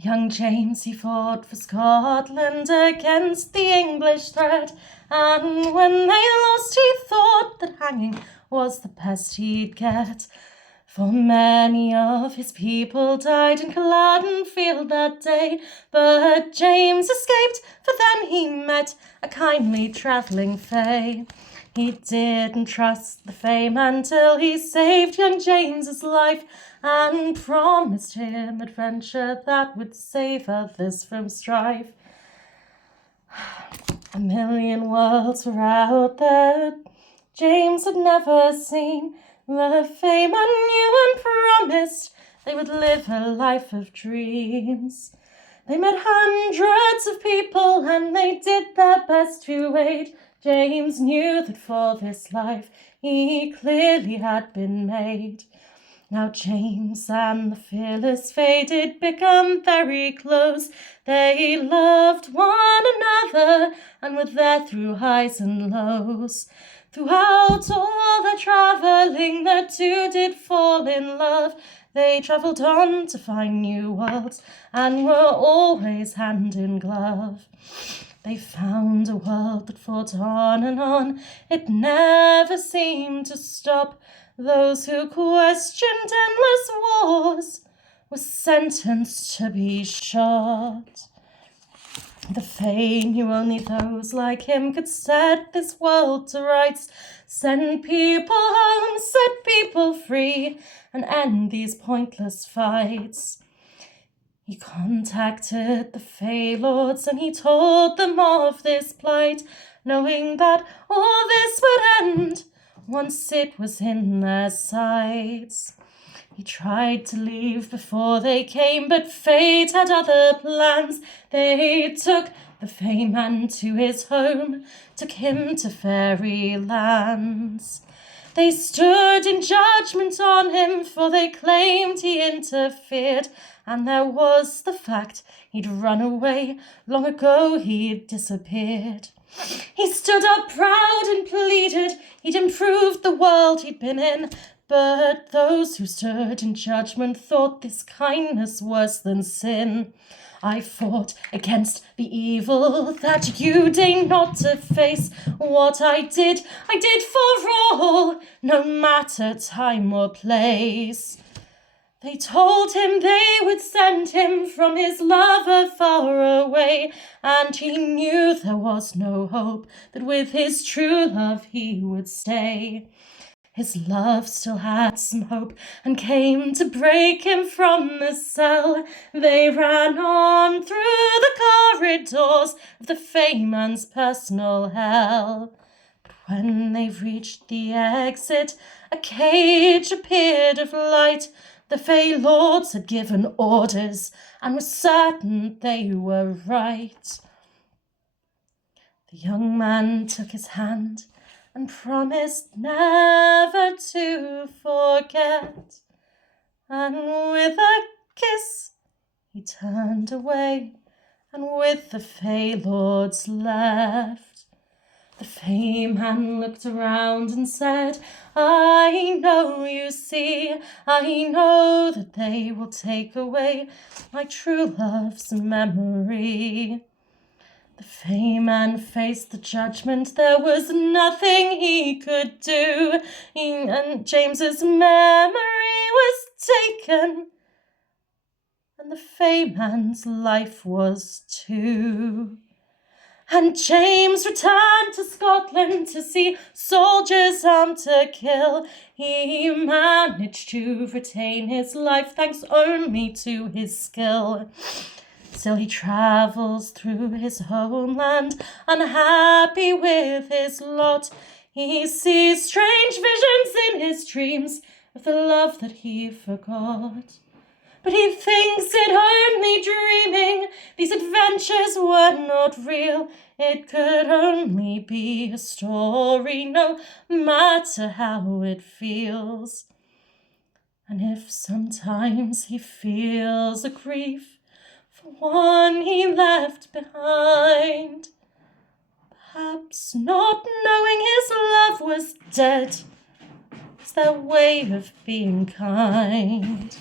Young James, he fought for Scotland against the English threat, and when they lost he thought that hanging was the best he'd get. For many of his people died in Culloden Field that day, but James escaped, for then he met a kindly travelling Fae. He didn't trust the Fae man till he saved young James's life, and promised him adventure that would save others from strife. A million worlds were out there James had never seen. The Fae man knew and promised they would live a life of dreams. They met hundreds of people and they did their best to aid. James knew that for this life he clearly had been made. Now James and the fearless Fae did become very close. They loved one another and were there through highs and lows. Throughout all their travelling, the two did fall in love. They travelled on to find new worlds and were always hand in glove. They found a world that fought on and on. It never seemed to stop. Those who questioned endless wars were sentenced to be shot. The Fae knew only those like him could set this world to rights, send people home, set people free, and end these pointless fights. He contacted the Fae lords and he told them of this plight, knowing that all this would end once it was in their sights. He tried to leave before they came, but fate had other plans. They took the Fae man to his home, took him to fairy lands. They stood in judgment on him, for they claimed he interfered, and there was the fact he'd run away, long ago he'd disappeared. He stood up proud and pleaded he'd improved the world he'd been in, but those who stood in judgment thought this kindness worse than sin. I fought against the evil that you deign not to face. What I did for all, no matter time or place. They told him they would send him from his lover far away, and he knew there was no hope that with his true love he would stay. His love still had some hope and came to break him from the cell. They ran on through the corridors of the Fae man's personal hell. But when they reached the exit, a cage appeared of light. The Fae lords had given orders and were certain they were right. The young man took his hand and promised never to forget. And with a kiss he turned away and with the Fae lords left. The Fae man looked around and said, I know, you see, I know that they will take away my true love's memory. The Fae man faced the judgment, there was nothing he could do, and James's memory was taken, and the Fae man's life was too. And James returned to Scotland to see soldiers armed to kill. He managed to retain his life thanks only to his skill. Still he travels through his homeland, unhappy with his lot. He sees strange visions in his dreams of the love that he forgot. But he thinks it only dreaming, these adventures were not real. It could only be a story, no matter how it feels. And if sometimes he feels a grief for one he left behind, perhaps not knowing his love was dead is their way of being kind.